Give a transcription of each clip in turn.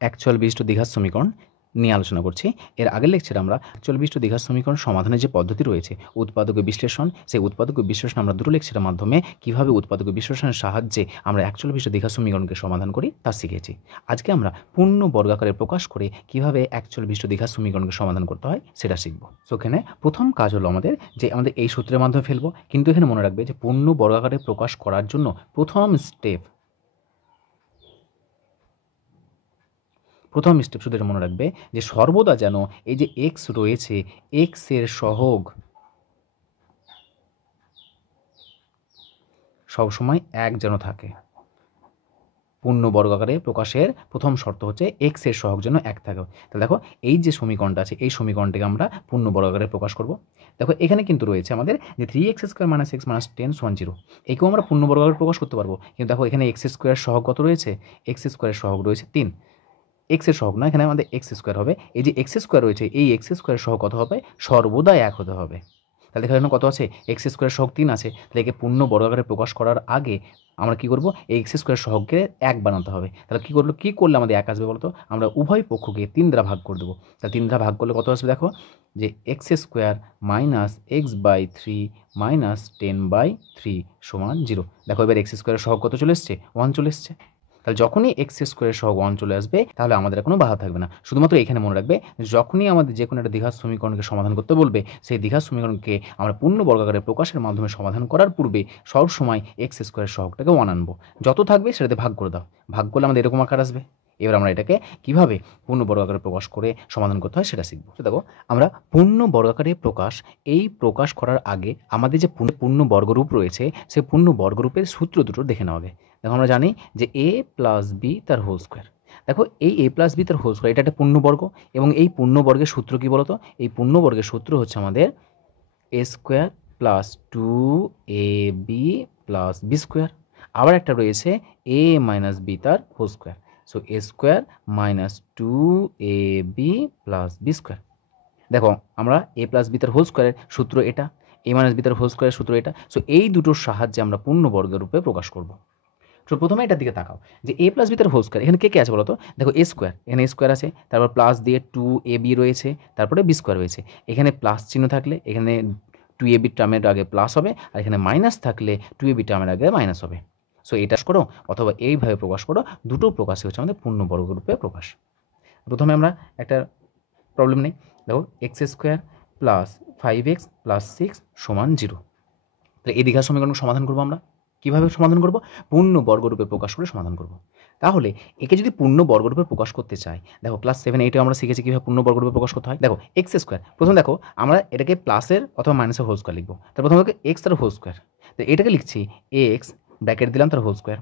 Actual বিশিষ্ট দ্বিঘাত সমীকরণ নিয়ে আলোচনা করছি। এর আগের লেকচারে আমরা অ্যাকচুয়াল বিশিষ্ট দ্বিঘাত সমীকরণ সমাধানের যে পদ্ধতি রয়েছে উৎপাদক বিশ্লেষণ, সেই উৎপাদক বিশ্লেষণ আমরা দুটো লেকচারের মাধ্যমে কীভাবে উৎপাদক বিশ্লেষণের সাহায্যে আমরা অ্যাকচুয়াল বিশিষ্ট দ্বিঘাত সমীকরণকে সমাধান করি তা শিখেছি। আজকে আমরা পূর্ণ বর্গাকারে প্রকাশ করে কীভাবে অ্যাকচুয়াল বিশিষ্ট দ্বিঘাত সমীকরণকে সমাধান করতে হয় সেটা শিখব। সো এখানে প্রথম কাজ হলো আমাদের এই সূত্রের মাধ্যমে ফেলবো, কিন্তু এখানে মনে রাখবে যে পূর্ণ বর্গাকারে প্রকাশ করার জন্য প্রথম স্টেপ শুধু এটা মনে রাখবে যে সর্বদা যেন এই যে এক্স রয়েছে, এক্সের সহগ সবসময় এক যেন থাকে। পূর্ণ বর্গাকারে প্রকাশের প্রথম শর্ত হচ্ছে এক্সের সহগ যেন এক থাকে। তাহলে দেখো এই যে সমীকরণটা আছে, এই সমীকরণটাকে আমরা পূর্ণ বর্গাকারে প্রকাশ করব। দেখো এখানে কিন্তু রয়েছে আমাদের যে 3x² - x - 10 = 0, একেও আমরা পূর্ণ বর্গাকারে প্রকাশ করতে পারবো। কিন্তু দেখো এখানে x² সহগ কত রয়েছে, x² সহগ রয়েছে 3। এক্সের সহগ না, এখানে আমাদের x² হবে। এই যে x² রয়েছে, এই x² সহগ কত হবে, সর্বদা এক হতে হবে। তাহলে এখানে কত আছে, x² সহগ 3 আছে। তাহলে একে পূর্ণ বর্গাকারে প্রকাশ করার আগে আমরা কি করব, এই x² সহগকে এক বানাতে হবে। তাহলে কি করলে আমাদের এক আসবে বলতো, আমরা উভয় পক্ষকে 3 দ্বারা ভাগ করে দেবো। তাহলে 3 দ্বারা ভাগ করলে কত আসবে, দেখো যে x² - x/3 - 10/3 = 0। দেখো এবার x² সহগ কত চলে এসছে, 1 চলে এসছে। তাহলে যখনই x² সহগ 1 চলে আসবে তাহলে আমাদের কোনো বাধা থাকবে না। শুধুমাত্র এখানে মনে রাখবে যখনই আমাদের যে কোনো একটা দ্বিঘাত সমীকরণকে সমাধান করতে বলবে, সেই দ্বিঘাত সমীকরণকে আমরা পূর্ণ বর্গাকারে প্রকাশের মাধ্যমে সমাধান করার পূর্বে সবসময় x² সহগটাকে 1 আনবো। যত থাকবে সেটাতে ভাগ করে দাও, ভাগ করলে আমাদের এরকম আকার আসবে। এবার আমরা এটাকে কীভাবে পূর্ণ বর্গাকারে প্রকাশ করে সমাধান করতে হয় সেটা শিখব। দেখো আমরা পূর্ণ বর্গাকারে প্রকাশ করার আগে আমাদের যে পূর্ণ বর্গরূপ রয়েছে, সেই পূর্ণ বর্গরূপের সূত্র দুটো দেখে নেওয়া হবে। দেখো আমরা জানি যে a + b তার হোল স্কোয়ার। দেখো এই a + b তার হোল স্কোয়ার এটা একটা পূর্ণবর্গ, এবং এই পূর্ণবর্গের সূত্র কী বলতো, এই পূর্ণবর্গের সূত্র হচ্ছে আমাদের a² + 2ab + b²। আবার একটা রয়েছে a - b তার whole square. So a² - 2ab + b²। দেখো আমরা a + b তার হোল স্কোয়ারের সূত্র এটা, a - b তার হোল স্কোয়ারের সূত্র এটা। সো এই দুটোর সাহায্যে আমরা পূর্ণবর্গের রূপে প্রকাশ করব। তো প্রথমে এটার দিকে তাকাও যে a + b তার হোল স্কোয়ার, এখানে কে আছে বলো তো, দেখো a², এখানে a² আছে, তারপর প্লাস দিয়ে 2ab রয়েছে, তারপরে b² রয়েছে। এখানে প্লাস চিহ্ন থাকলে এখানে 2ab টার্মের আগে প্লাস হবে, আর এখানে মাইনাস থাকলে 2ab টার্মের আগে মাইনাস হবে। সো এটা করো অথবা এইভাবে প্রকাশ করো, দুটো প্রকাশই হচ্ছে আমাদের পূর্ণবর্গরূপে প্রকাশ। প্রথমে আমরা একটা প্রবলেম নেই। দেখো x² + 5x + 6 = 0। তাহলে এই দ্বিঘাত সমীকরণ সমাধান করবো আমরা। কীভাবে সমাধান করব, পূর্ণ বর্গরূপে প্রকাশ করে সমাধান করব। তাহলে একে যদি পূর্ণ বর্গরূপে প্রকাশ করতে চাই, দেখো ক্লাস 7, 8 আমরা শিখেছি কীভাবে পূর্ণ বর্গরূপে প্রকাশ করতে হয়। দেখো x², প্রথম দেখো আমরা এটাকে প্লাসের অথবা মাইনাসের হোল স্কোয়ার লিখবো। তার প্রথম দেখো x তার হোল স্কোয়ার, তো এটাকে লিখছি x ব্র্যাকেট দিলাম তার হোল স্কোয়ার।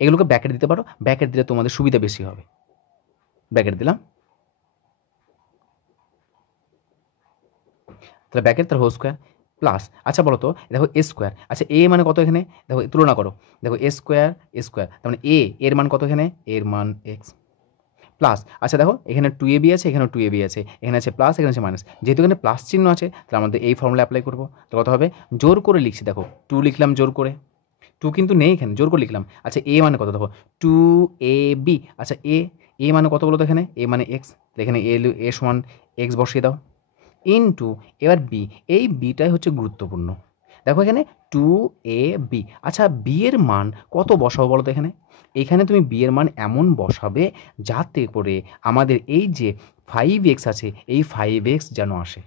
এগুলোকে ব্র্যাকেট দিতে পারো, ব্র্যাকেট দিলে তোমাদের সুবিধা বেশি হবে। ব্র্যাকেট দিলাম, তাহলে ব্র্যাকেট তার হোল স্কোয়ার প্লাস, আচ্ছা বলো তো দেখো a², আচ্ছা a মানে কত এখানে, দেখো তুলনা করো, দেখো a² তার মানে এর মান কত, এখানে এর মান x প্লাস, আচ্ছা দেখো এখানে 2ab আছে, এখানেও 2ab আছে, এখানে আছে প্লাস, এখানে আছে মাইনাস। যেহেতু এখানে প্লাস চিহ্ন আছে তাহলে আমাদের এই ফর্মুলা অ্যাপ্লাই করবো। তো কত হবে, জোর করে লিখছি, দেখো 2 লিখলাম জোর করে, 2 কিন্তু নেই এখানে, জোর করে লিখলাম। আচ্ছা a মানে কত, দেখো 2ab, আচ্ছা a মানে কত বলো তো, এখানে a মানে x, এখানে a সমান x বসিয়ে দাও ইনটু, এবার b, এই বিটাই হচ্ছে গুরুত্বপূর্ণ। দেখো এখানে 2ab, আচ্ছা b এর মান কত বসাবো বলো তো, এখানে তুমি b এর মান এমন বসাবে যাতে করে আমাদের এই যে 5x আছে, এই 5x যেন আসে।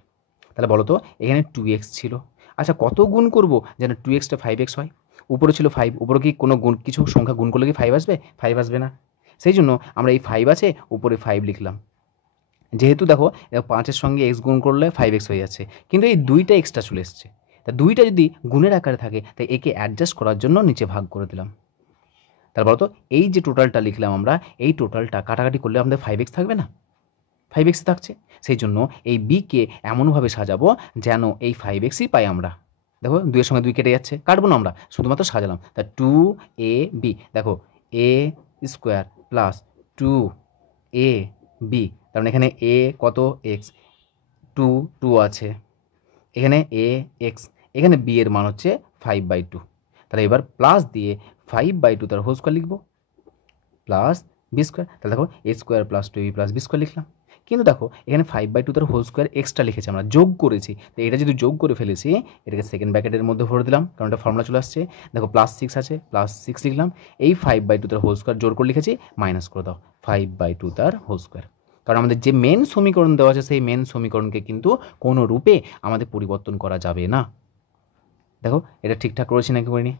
তাহলে বলো তো এখানে 2x ছিল, আচ্ছা কত গুণ করব যেন 2xটা 5x হয়, উপরে ছিল 5, উপরে কি কোনো কিছু সংখ্যা গুণ করলে কি 5 আসবে, 5 আসবে না। সেই জন্য আমরা এই 5 আছে, উপরে 5 লিখলাম। যেহেতু দেখো 5-এর সঙ্গে x গুণ করলে 5x হয়ে যাচ্ছে, কিন্তু এই 2টা এক্সট্রা চলে এসছে। তা 2টা যদি গুণের আকারে থাকে তাই একে অ্যাডজাস্ট করার জন্য নিচে ভাগ করে দিলাম। তারপর তো এই যে টোটালটা লিখলাম আমরা, এই টোটালটা কাটাকাটি করলে আমাদের 5x থাকবে না, 5x থাকছে। সেই জন্য এই বিকে এমনভাবে সাজাবো যেন এই 5xই পাই আমরা। দেখো 2-এর সঙ্গে 2 কেটে যাচ্ছে, কাটবো না আমরা, শুধুমাত্র সাজালাম। তা 2ab, দেখো a² + 2ab, তার মানে এখানে a কত x, 2 আছে, এখানে ax, এখানে b এর মান হচ্ছে 5/2। তাহলে এবার প্লাস দিয়ে 5/2 তার হোল স্কোয়ার লিখব, প্লাস বি স্কোয়ার। তাহলে দেখো a square plus 2ab plus B square লিখলাম। কিন্তু দেখো এখানে 5/2 তার হোল স্কোয়ার এক্সট্রা লিখেছি, আমরা যোগ করেছি। তো এটা যদি যোগ করে ফেলেছি, এটাকে সেকেন্ড ব্র্যাকেটের মধ্যে ভরে দিলাম, কারণ এটা ফর্মুলা চলে আসছে। দেখো +6 আছে, +6 লিখলাম। এই 5/2 তার হোল স্কোয়ার জোর করে লিখেছি, মাইনাস করে দাও 5/2 তার হোল স্কোয়ার। কারণ আমাদের যে মেন সমীকরণ দেওয়া আছে সেই মেন সমীকরণকে কিন্তু কোনো রূপে আমাদের পরিবর্তন করা যাবে না। দেখো এটা ঠিকঠাক করেছি নাকি করিনি?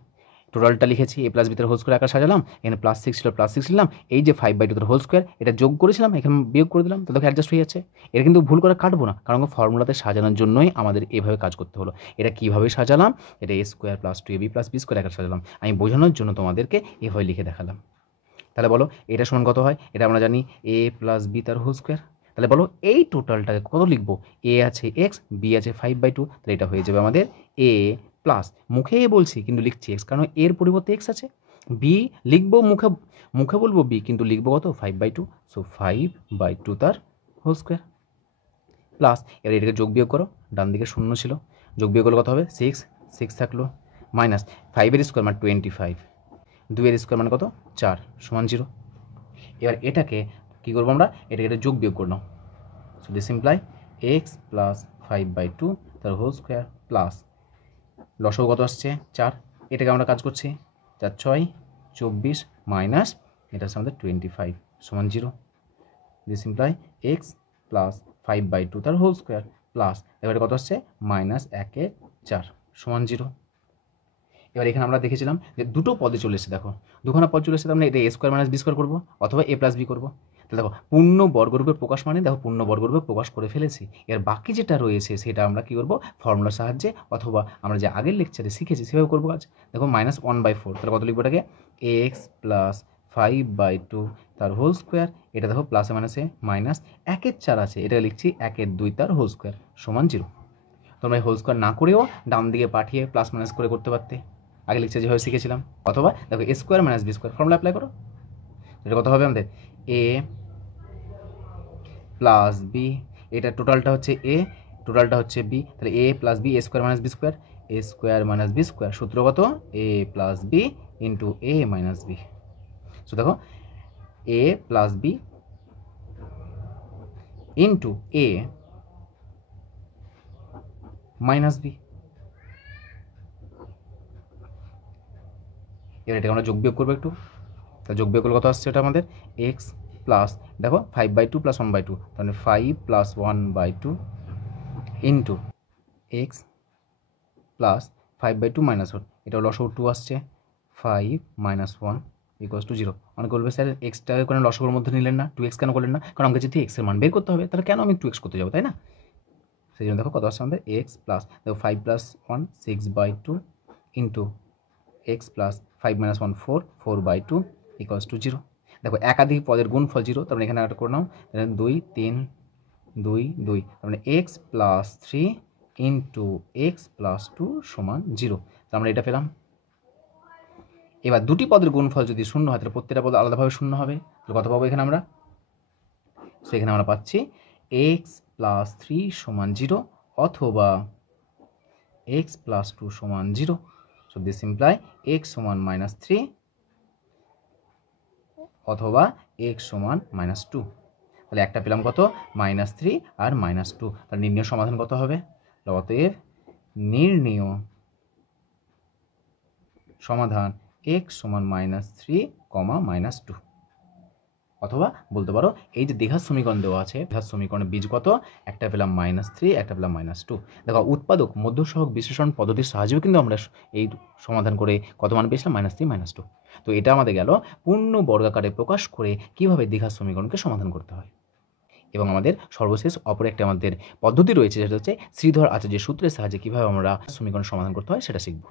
টোটালটা লিখেছি, a প্লাস বি তার হোল স্কোয়ার আকার সাজালাম, এখানে +6 ছিল +6 লিখলাম। এই যে 5/2 তার হোল স্কোয়ার এটা যোগ করেছিলাম, এখানে বিয়োগ করে দিলাম, তো দেখো অ্যাডজাস্ট হয়ে যাচ্ছে। এটা কিন্তু ভুল করে কাটবো না, কারণ ফর্মুলাতে সাজানোর জন্যই আমাদের এভাবে কাজ করতে হলো। এটা কীভাবে সাজালাম, এটা a square plus 2ab plus B square আকার সাজালাম, আমি বোঝানোর জন্য তোমাদেরকে এভাবে লিখে দেখালাম। তাহলে বলো এটা সমান কত হয়? এটা আমরা জানি a প্লাস বি তার হোল স্কোয়ার। তাহলে বলো এই টোটালটাকে কত লিখবো? a আছে x, b আছে 5/2, তাহলে এটা হয়ে যাবে আমাদের a প্লাস, মুখে এ বলছি কিন্তু লিখছি x, কারণ এর পরিবর্তে x আছে। b লিখবো, মুখে বলবো b, কিন্তু লিখবো কত? 5/2, সো 5/2 তার হোল স্কোয়ার প্লাস, এবার এটাকে যোগ বিয়োগ করো, ডান দিকে 0 ছিল, যোগ বিয়োগ করলে কত হবে? 6 থাকলো, মাইনাস 5 স্কোয়ার মানে 25, 2 স্কোয়ার মানে কত? 4 সমান 0। এবার এটাকে কী করবো আমরা? এটাকে যোগ বিয়োগ করে নাও, so this imply x plus 5/2 তার হোল স্কোয়ার প্লাস, লসাগু কত আসছে? 4। এটাকে আমরা কাজ করছি, 4 6 24 মাইনাস এটা হচ্ছে আমাদের 25 সমান 0। দিস ইমপ্লাই x প্লাস 5/2 তার হোল স্কোয়ার প্লাস, এবারে কত আসছে? -1/4 সমান 0। এবার এখানে আমরা দেখেছিলাম যে দুটো পদে চলে এসেছে, দেখো দুখানা পদ চলে এসেছে, তার মানে এটা a square minus B square করবো, অথবা a প্লাস বি করবো। তাহলে দেখো পূর্ণ বর্গরূপের প্রকাশ মানে দেখো পূর্ণ বর্গরূপে প্রকাশ করে ফেলেছি। এর বাকি যেটা রয়েছে সেটা আমরা কী করবো? ফর্মুলার সাহায্যে, অথবা আমরা যে আগের লেকচারে শিখেছি সেভাবে করবো কাজ। দেখো -1/4, তাহলে কত লিখবো এটাকে? x প্লাস 5/2 তার হোল স্কোয়ার, এটা দেখো প্লাসে মাইনাসে মাইনাস 1/4 আছে, এটা লিখছি 1/2 তার হোল স্কোয়ার সমান 0। তোমরা এই হোল স্কোয়ার না করেও ডান দিকে পাঠিয়ে প্লাস মাইনাস করে করতে পারতে, আগে লেকচার যেভাবে শিখেছিলাম। অথবা দেখো a square minus B square formula apply করো, এটা কত হবে আমাদের? a প্লাস বি, এটা টোটালটা হচ্ছে a, টোটালটা হচ্ছে b, তাহলে a plus B, a square minus B square, a square minus B square, সূত্র কত? a plus B into a minus B. So দেখো a plus B into a minus B. এবার এটাকে আমরা যোগ বিয়োগ করবো একটু, তাহলে যোগ বিয়োগ করলে কত আসছে? এটা আমাদের x প্লাস, দেখো 5/2 প্লাস 1/2, তাহলে 5 plus 1/2 into x plus 5/2 minus 1, এটা লসাগু 2 আসছে, 5 মাইনাস 1 ইকুয়ালস টু 0। অনেকে বলবে স্যার এক্সটাকে কোনো লসাগুর মধ্যে নিলেন না, 2x কেন করলেন না? কারণ আমাকে যদি এক্সের মান বের করতে হবে, তাহলে কেন আমি 2x করতে যাবো, তাই না? সেই জন্য দেখো কত আসছে আমাদের x প্লাস, দেখো 5 plus 1 6/2 into x plus 5 minus 1 4 4/2 equals to 0। দেখো একাধিক পদের গুণফল 0, তার মানে এখানে একটা করে নাও, তাহলে 2 3 2 2, তার মানে x plus 3 into x plus 2 সমান 0। তার মানে এটা পেলাম। এবার দুটি পদের গুণফল যদি 0 হয়, তাহলে প্রত্যেকটা পদ আলাদাভাবে 0 হবে, তাহলে কত পাবো এখানে আমরা? সেখানে আমরা পাচ্ছি x প্লাস 3 সমান 0, অথবা x প্লাস 2 সমান 0। সো দিস ইমপ্লাই x সমান -3 অথবা x সমান -2। তাহলে একটা পেলাম কত? -3 আর -2। তাহলে নির্ণয় সমাধান কত হবে? অতএব নির্ণয় সমাধান x সমান -3, -2। অথবা বলতে পারো এই যে দ্বিঘাত সমীকরণ দেওয়া আছে, দ্বিঘাত সমীকরণের বীজ কত? একটা পেলাম -3, একটা পেলাম -2। দেখো উৎপাদক মধ্যসহগ বিশ্লেষণ পদ্ধতির সাহায্যেও কিন্তু আমরা এই সমাধান করে কত মান পেয়েছিলাম? -3, -2। তো এটা আমাদের গেল পূর্ণ বর্গাকারে প্রকাশ করে কিভাবে দ্বিঘাত সমীকরণকে সমাধান করতে হয়। এবং আমাদের সর্বশেষ অপর একটা আমাদের পদ্ধতি রয়েছে, যেটা হচ্ছে শ্রীধর আচার্যের সূত্রের সাহায্যে কীভাবে আমরা সমীকরণ সমাধান করতে হয় সেটা শিখব।